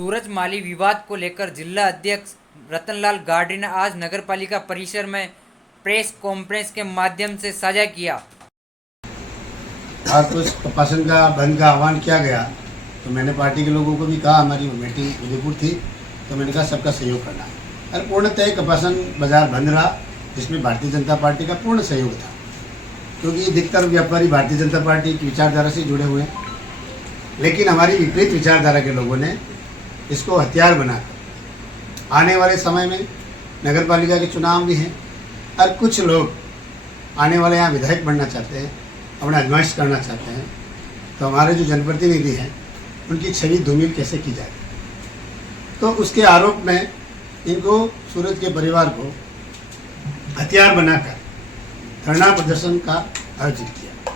सूरज माली विवाद को लेकर जिला अध्यक्ष रतनलाल गाड़ी ने आज नगरपालिका परिसर में प्रेस कॉन्फ्रेंस के माध्यम से साझा किया। आज कुछ प्रशासन का बंद का आह्वान किया गया तो मैंने पार्टी के लोगों को भी कहा, हमारी मीटिंग उदयपुर थी तो मैंने कहा सबका सहयोग करना है। और पूर्णतः कपासन बाजार बंद रहा जिसमें भारतीय जनता पार्टी का पूर्ण सहयोग था, क्योंकि अधिकतर व्यापारी भारतीय जनता पार्टी की विचारधारा से जुड़े हुए हैं। लेकिन हमारी विपरीत विचारधारा के लोगों ने इसको हथियार बनाकर आने वाले समय में नगरपालिका के चुनाव भी हैं और कुछ लोग आने वाले यहाँ विधायक बनना चाहते हैं, अपना आजमाइश करना चाहते हैं, तो हमारे जो जनप्रतिनिधि हैं उनकी छवि धूमिल कैसे की जाए। तो उसके आरोप में इनको सूरज के परिवार को हथियार बनाकर धरना प्रदर्शन का आयोजित किया।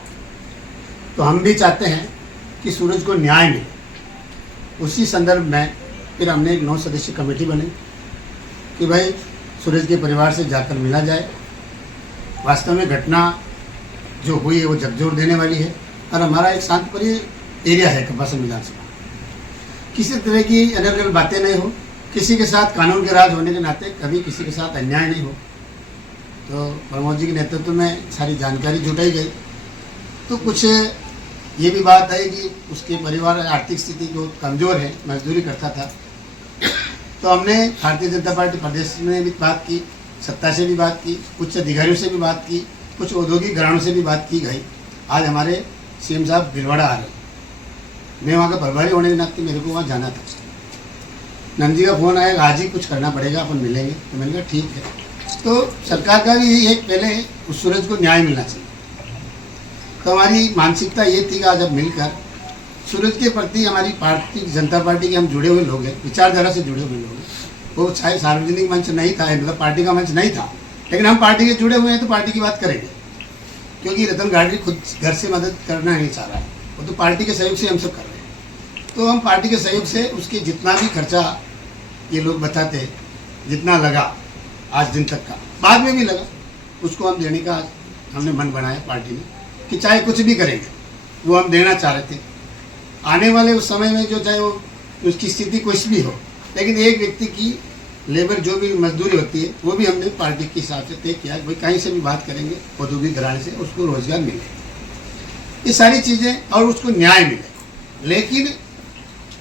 तो हम भी चाहते हैं कि सूरज को न्याय मिले। उसी संदर्भ में फिर हमने एक 9 सदस्यीय कमेटी बनी कि भाई सूरज के परिवार से जाकर मिला जाए। वास्तव में घटना जो हुई है वो झकझोर देने वाली है और हमारा एक शांतप्रिय एरिया है कपासन विधानसभा। किसी तरह की अनर्गल बातें नहीं हो, किसी के साथ कानून के राज होने के नाते कभी किसी के साथ अन्याय नहीं हो। तो प्रमोद जी के नेतृत्व में सारी जानकारी जुटाई गई। तो कुछ ये भी बात है कि उसके परिवार आर्थिक स्थिति बहुत कमज़ोर है, मजदूरी करता था। तो हमने भारतीय जनता पार्टी प्रदेश में भी बात की, सत्ता से भी बात की, उच्च अधिकारियों से भी बात की, कुछ औद्योगिक घरानों से भी बात की गई। आज हमारे सीएम साहब भिलवाड़ा आ रहे, मैं वहाँ का प्रभारी होने के नाते मेरे को वहाँ जाना था। नंदी का फ़ोन आया, आज ही कुछ करना पड़ेगा, अपन मिलेंगे। तो मैंने कहा ठीक है। तो सरकार का भी एक पहले उस सूरज को न्याय मिलना चाहिए। तो हमारी मानसिकता ये थी कि आज अब मिलकर सूरज के प्रति हमारी भारतीय जनता पार्टी के हम जुड़े हुए लोग हैं, विचारधारा से जुड़े हुए लोग हैं। वो चाहे सार्वजनिक मंच नहीं था, मतलब पार्टी का मंच नहीं था, लेकिन हम पार्टी के जुड़े हुए हैं तो पार्टी की बात करेंगे। क्योंकि रतन गाड़ी खुद घर से मदद करना नहीं चाह रहा है, वो तो पार्टी के सहयोग से हम सब कर रहे हैं। तो हम पार्टी के सहयोग से उसके जितना भी खर्चा ये लोग बताते, जितना लगा आज दिन तक का, बाद में भी लगा, उसको हम देने का हमने मन बनाया पार्टी में कि चाहे कुछ भी करेंगे वो हम देना चाह रहे थे। आने वाले उस समय में जो चाहे वो उसकी स्थिति कुछ भी हो, लेकिन एक व्यक्ति की लेबर जो भी मजदूरी होती है वो भी हमने पार्टी के हिसाब से तय किया। भाई कहीं से भी बात करेंगे औद्योगिक घराने से उसको रोजगार मिले, ये सारी चीज़ें, और उसको न्याय मिले। लेकिन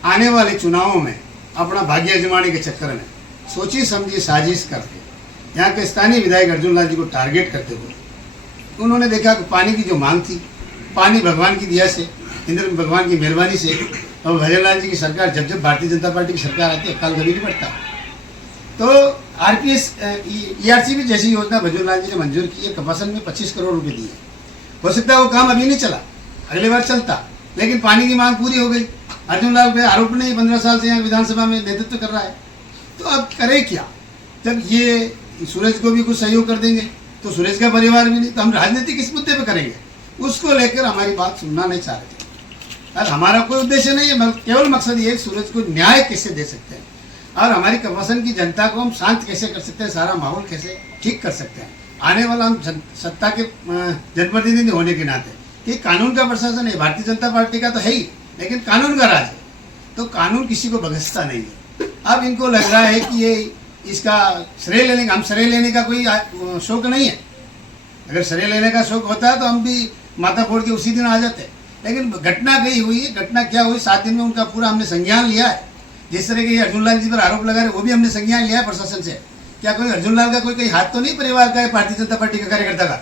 आने वाले चुनावों में अपना भाग्य आजमाने के चक्कर में सोची समझी साजिश करके यहाँ के स्थानीय विधायक अर्जुन लाल जी को टारगेट करते हुए उन्होंने देखा कि पानी की जो मांग थी, पानी भगवान की दिया से, इंद्र भगवान की मेहरबानी से, और भजन लाल जी की सरकार, जब जब भारतीय जनता पार्टी की सरकार आती है अकाल कभी नहीं पड़ता। तो आरपीएस ईआरसीबी जैसी योजना भजन लाल जी ने मंजूर की है, कपासन में 25 करोड़ रुपए दिए। हो सकता है वो काम अभी नहीं चला, अगले बार चलता, लेकिन पानी की मांग पूरी हो गई। अर्जुन लाल पे आरोप नहीं, 15 साल से यहाँ विधानसभा में नेतृत्व कर रहा है। तो अब करे क्या, जब ये सूरज को भी कुछ सहयोग कर देंगे तो सूरज का परिवार भी नहीं, तो हम राजनीति किस मुद्दे पे करेंगे, उसको लेकर हमारी बात सुनना नहीं चाह रहे थे। और हमारा कोई उद्देश्य नहीं है, केवल मकसद ये है सूरज को न्याय कैसे दे सकते हैं और हमारी कपासन की जनता को हम शांत कैसे कर सकते हैं, सारा माहौल कैसे ठीक कर सकते हैं। आने वाला हम सत्ता के जनप्रतिनिधि होने के नाते, कि कानून का प्रशासन है, भारतीय जनता पार्टी का तो है ही, लेकिन कानून का राज है, तो कानून किसी को बगसता नहीं है। अब इनको लग रहा है कि ये इसका श्रेय ले लेंगे। हम श्रेय लेने का कोई शौक नहीं है। अगर श्रेय लेने का शौक होता है तो हम भी माथा फोड़ के उसी दिन आ जाते। लेकिन घटना गई हुई है, घटना क्या हुई 7 दिन में उनका पूरा हमने संज्ञान लिया है। जिस तरह के अर्जुन लाल जी पर आरोप लगा रहे वो भी हमने संज्ञान लिया है प्रशासन से। क्या कोई अर्जुन लाल का कोई हाथ तो नहीं परिवार का है, भारतीय जनता पार्टी का कार्यकर्ता का?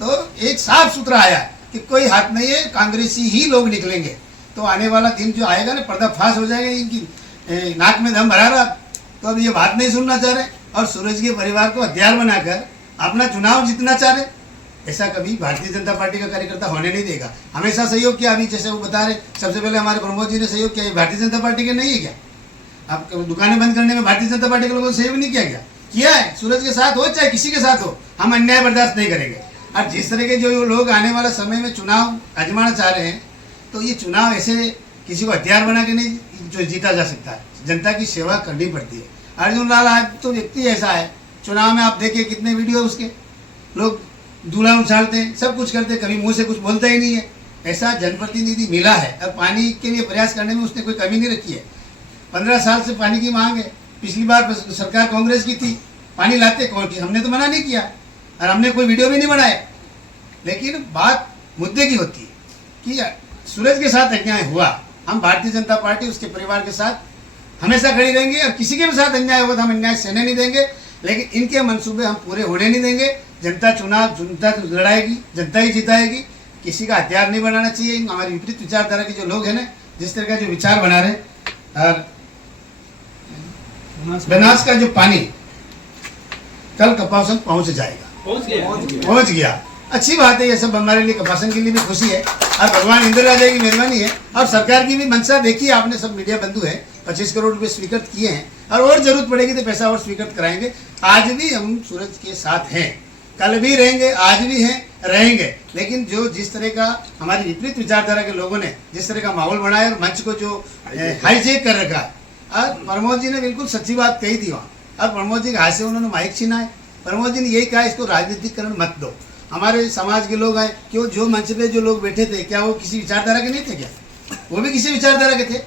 तो एक साफ सुथरा आया कि कोई हाथ नहीं है, कांग्रेसी ही लोग निकलेंगे। तो आने वाला दिन जो आएगा ना, पर्दाफाश हो जाएगा इनकी नाक में दम भरा रहा। तो अब ये बात नहीं सुनना चाह रहे और सूरज के परिवार को हथियार बनाकर अपना चुनाव जीतना चाह रहे। ऐसा कभी भारतीय जनता पार्टी का कार्यकर्ता होने नहीं देगा। हमेशा सहयोग किया, अभी जैसे वो बता रहे, सबसे पहले हमारे प्रमोद जी ने सहयोग किया। भारतीय जनता पार्टी के नहीं है क्या? आप दुकानें बंद करने में भारतीय जनता पार्टी के लोगों ने सहयोग नहीं किया क्या? किया है। सूरज के साथ हो चाहे किसी के साथ हो, हम अन्याय बर्दाश्त नहीं करेंगे। और जिस तरह के जो लोग आने वाला समय में चुनाव आजमाना चाह रहे हैं, तो ये चुनाव ऐसे किसी को हथियार बना के नहीं जो जीता जा सकता है। जनता की सेवा करनी पड़ती है। अर्जुन लाल आज तो व्यक्ति ऐसा है, चुनाव में आप देखिए कितने वीडियो उसके, लोग दूल्हा उछालते हैं, सब कुछ करते हैं, कभी मुंह से कुछ बोलता ही नहीं है। ऐसा जनप्रतिनिधि मिला है और पानी के लिए प्रयास करने में उसने कोई कमी नहीं रखी है। 15 साल से पानी की मांग है। पिछली बार सरकार कांग्रेस की थी, पानी लाते कौन की, हमने तो मना नहीं किया और हमने कोई वीडियो भी नहीं बनाया। लेकिन बात मुद्दे की होती है कि सूरज के साथ अन्याय हुआ, हम भारतीय जनता पार्टी उसके परिवार के साथ हमेशा खड़ी रहेंगे और किसी के भी साथ अन्याय होगा तो हम अन्याय सहने नहीं देंगे। लेकिन इनके मंसूबे हम पूरे होने नहीं देंगे। जनता चुनाव जनता लड़ाएगी, जनता ही जिताएगी, किसी का हथियार नहीं बनाना चाहिए। हमारी विपरीत विचारधारा के जो लोग हैं ना, जिस तरह का जो विचार बना रहे, और बनास का जो पानी कल कपासन पहुंच जाएगा, पहुंच गया। अच्छी बात है, ये सब हमारे लिए कपासन के लिए भी खुशी है और भगवान इंद्र राजा की मेहरबानी है। और सरकार की भी मंशा देखिए आपने, सब मीडिया बंधु है, 25 करोड़ रुपए स्वीकृत किए हैं और जरूरत पड़ेगी तो पैसा और स्वीकृत कराएंगे। आज भी हम सूरज के साथ हैं, कल भी रहेंगे, आज भी हैं, रहेंगे। लेकिन जो जिस तरह का हमारी विपरीत विचारधारा के लोगों ने जिस तरह का माहौल बनाया और मंच को जो हाईजेक कर रखा है, और प्रमोद जी ने बिल्कुल सच्ची बात कही थी वहाँ, और प्रमोद जी के हाथ से उन्होंने माइक छीना है। प्रमोद जी ने यही कहा इसको राजनीतिकरण मत दो। हमारे समाज के लोग आए, क्यों जो मंच पे जो लोग बैठे थे क्या वो किसी विचारधारा के नहीं थे क्या? वो भी किसी विचारधारा के थे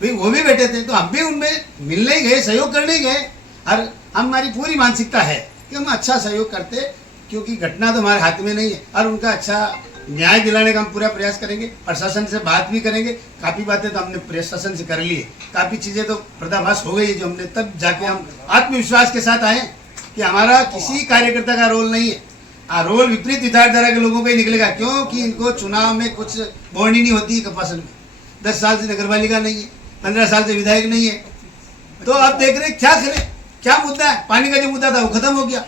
भाई, वो भी बैठे थे, तो हम भी उनमें मिलने ही गए, सहयोग करने ही गए। और हमारी पूरी मानसिकता है कि हम अच्छा सहयोग करते, क्योंकि घटना तो हमारे हाथ में नहीं है और उनका अच्छा न्याय दिलाने का हम पूरा प्रयास करेंगे। प्रशासन से बात भी करेंगे, काफ़ी बातें तो हमने प्रशासन से कर ली है, काफ़ी चीज़ें तो पर्दाफाश हो गई है जो हमने, तब जाके हम आत्मविश्वास के साथ आए कि हमारा किसी कार्यकर्ता का रोल नहीं है, रोल विपरीत विचारधारा के लोगों का ही निकलेगा। क्योंकि इनको चुनाव में कुछ बोर्ड नहीं होती है कपासन में, 10 साल से नगरपालिका नहीं है, 15 साल से विधायक नहीं है, तो आप देख रहे क्या करें, क्या मुद्दा है? पानी का जो मुद्दा था वो खत्म हो गया।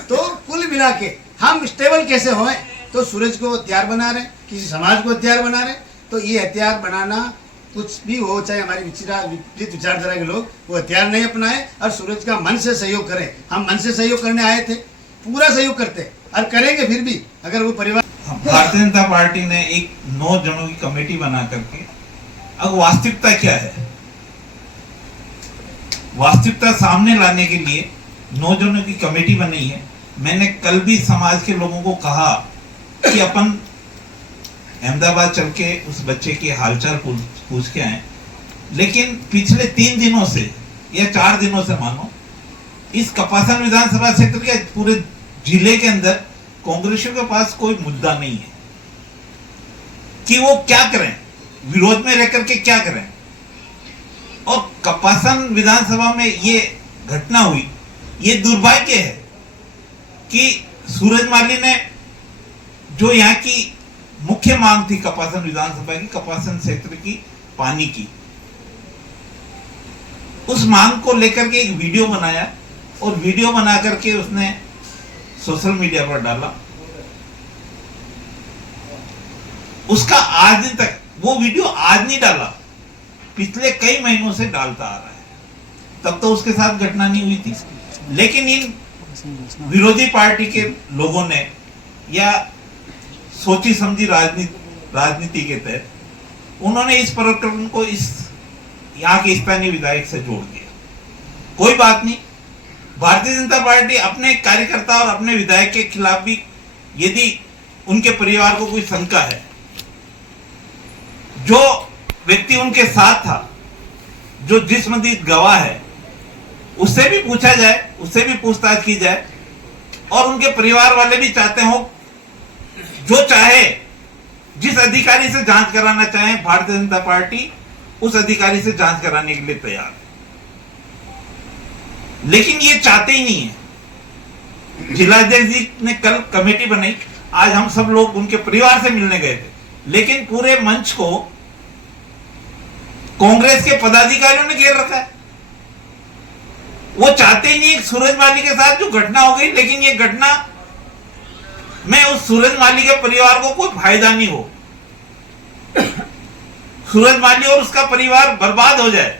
तो कुल मिला के हम स्टेबल कैसे हों, तो सूरज को हथियार बना रहे हैं, किसी समाज को हथियार बना रहे हैं। तो ये हथियार बनाना कुछ भी हो, चाहे हमारी विपरीत विचारधारा के लोग वो हथियार नहीं अपनाए और सूरज का मन से सहयोग करें। हम मन से सहयोग करने आए थे, पूरा सहयोग करते और करेंगे फिर भी, अगर वो परिवार। भारतीय जनता पार्टी ने एक 9 जनों की कमेटी बना करके, अब वास्तविकता क्या है, वास्तविकता सामने लाने के लिए 9 जनों की कमेटी बनी है। मैंने कल भी समाज के लोगों को कहा कि अपन अहमदाबाद चल के उस बच्चे की हालचाल पूछ के आए, लेकिन पिछले 3 दिनों से या 4 दिनों से मानो इस कपासन विधानसभा क्षेत्र के पूरे जिले के अंदर कांग्रेसियों के पास कोई मुद्दा नहीं है कि वो क्या करें, विरोध में रहकर के क्या करें। और कपासन विधानसभा में ये घटना हुई, ये दुर्भाग्य है कि सूरज माली ने जो यहाँ की मुख्य मांग थी कपासन विधानसभा की, कपासन क्षेत्र की पानी की, उस मांग को लेकर के एक वीडियो बनाया और वीडियो बना करके उसने सोशल मीडिया पर डाला। उसका आज दिन तक वो वीडियो आज नहीं डाला, पिछले कई महीनों से डालता आ रहा है। तब तो उसके साथ घटना नहीं हुई थी, लेकिन इन विरोधी पार्टी के लोगों ने या सोची समझी राजनीति के तहत उन्होंने इस प्रकरण को इस यहाँ के स्थानीय विधायक से जोड़ दिया। कोई बात नहीं, भारतीय जनता पार्टी अपने कार्यकर्ता और अपने विधायक के खिलाफ भी, यदि उनके परिवार को कोई शंका है, जो व्यक्ति उनके साथ था, जो जिस्मदीद गवाह है, उससे भी पूछा जाए, उससे भी पूछताछ की जाए। और उनके परिवार वाले भी चाहते हो, जो चाहे, जिस अधिकारी से जांच कराना चाहे, भारतीय जनता पार्टी उस अधिकारी से जांच कराने के लिए तैयार है। लेकिन ये चाहते ही नहीं है। जिलाध्यक्ष जी ने कल कमेटी बनाई, आज हम सब लोग उनके परिवार से मिलने गए थे, लेकिन पूरे मंच को कांग्रेस के पदाधिकारियों ने घेर रखा है। वो चाहते ही नहीं सूरज माली के साथ जो घटना हो गई, लेकिन ये घटना में उस सूरज माली के परिवार को कोई फायदा नहीं हो, सूरज माली और उसका परिवार बर्बाद हो जाए,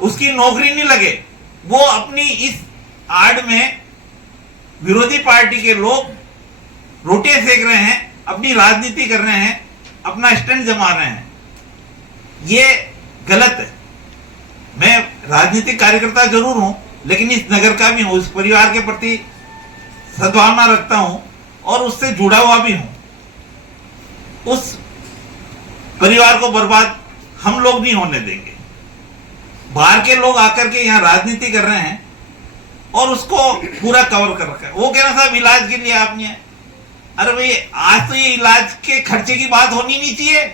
उसकी नौकरी नहीं लगे। वो अपनी इस आड़ में विरोधी पार्टी के लोग रोटियां सेक रहे हैं, अपनी राजनीति कर रहे हैं, अपना स्टैंड जमा रहे हैं। ये गलत है। मैं राजनीतिक कार्यकर्ता जरूर हूं, लेकिन इस नगर का भी हूं, इस परिवार के प्रति सद्भावना रखता हूं और उससे जुड़ा हुआ भी हूं। उस परिवार को बर्बाद हम लोग नहीं होने देंगे। बाहर के लोग आकर के यहाँ राजनीति कर रहे हैं और उसको पूरा कवर कर रखा है। वो कह रहा साहब इलाज के लिए आपने, अरे भाई आज तो ये इलाज के खर्चे की बात होनी नहीं चाहिए।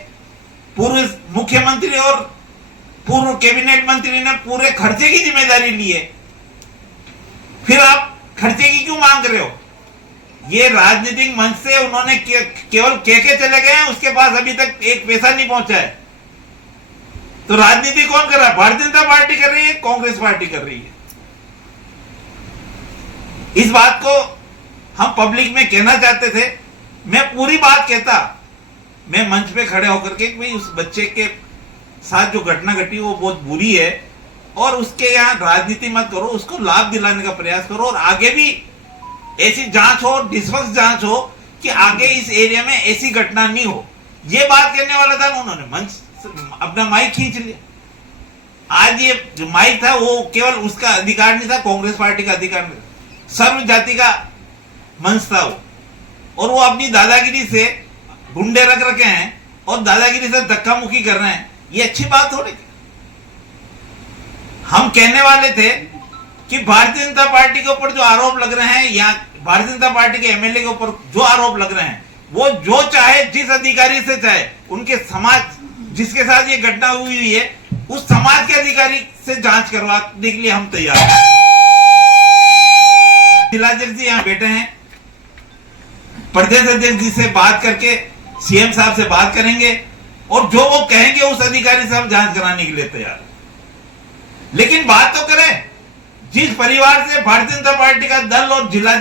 पूर्व मुख्यमंत्री और पूर्व कैबिनेट मंत्री ने पूरे खर्चे की जिम्मेदारी ली है, फिर आप खर्चे की क्यों मांग रहे हो? ये राजनीतिक मंच से उन्होंने केवल कह के चले गए हैं, उसके पास अभी तक एक पैसा नहीं पहुंचा है। तो राजनीति कौन कर रहा है? भारतीय जनता पार्टी कर रही है, कांग्रेस पार्टी कर रही है। इस बात को हम पब्लिक में कहना चाहते थे। मैं पूरी बात कहता, मैं मंच पे खड़े होकर के भाई उस बच्चे के साथ जो घटना घटी वो बहुत बुरी है और उसके यहाँ राजनीति मत करो, उसको लाभ दिलाने का प्रयास करो और आगे भी ऐसी जांच हो, निष्पक्ष जांच हो कि आगे इस एरिया में ऐसी घटना नहीं हो। ये बात कहने वाला था, उन्होंने मंच अपना माइक खींच लिया। आज ये जो माइक था वो केवल उसका अधिकार नहीं था, कांग्रेस पार्टी का अधिकार नहीं था, सर्व जाति का मंच था वो। और वो अपनी दादागिरी से गुंडे रख रखे हैं और दादागिरी से धक्का मुक्की कर रहे हैं। ये अच्छी बात हो रही। हम कहने वाले थे कि भारतीय जनता पार्टी के ऊपर जो आरोप लग रहे हैं या भारतीय जनता पार्टी के एमएलए के ऊपर जो आरोप लग रहे हैं, वो जो चाहे जिस अधिकारी से चाहे, उनके समाज जिसके साथ ये घटना हुई है उस समाज के अधिकारी से जांच करवाने के लिए हम तैयार हैं। जिलाध्यक्ष जी यहाँ बैठे हैं, प्रदेश अध्यक्ष जी से बात करके सीएम साहब से बात करेंगे और जो वो कहेंगे उस अधिकारी से हम जांच कराने के लिए तैयार हैं। लेकिन बात तो करें जिस परिवार से भारतीय जनता पार्टी का दल और जिला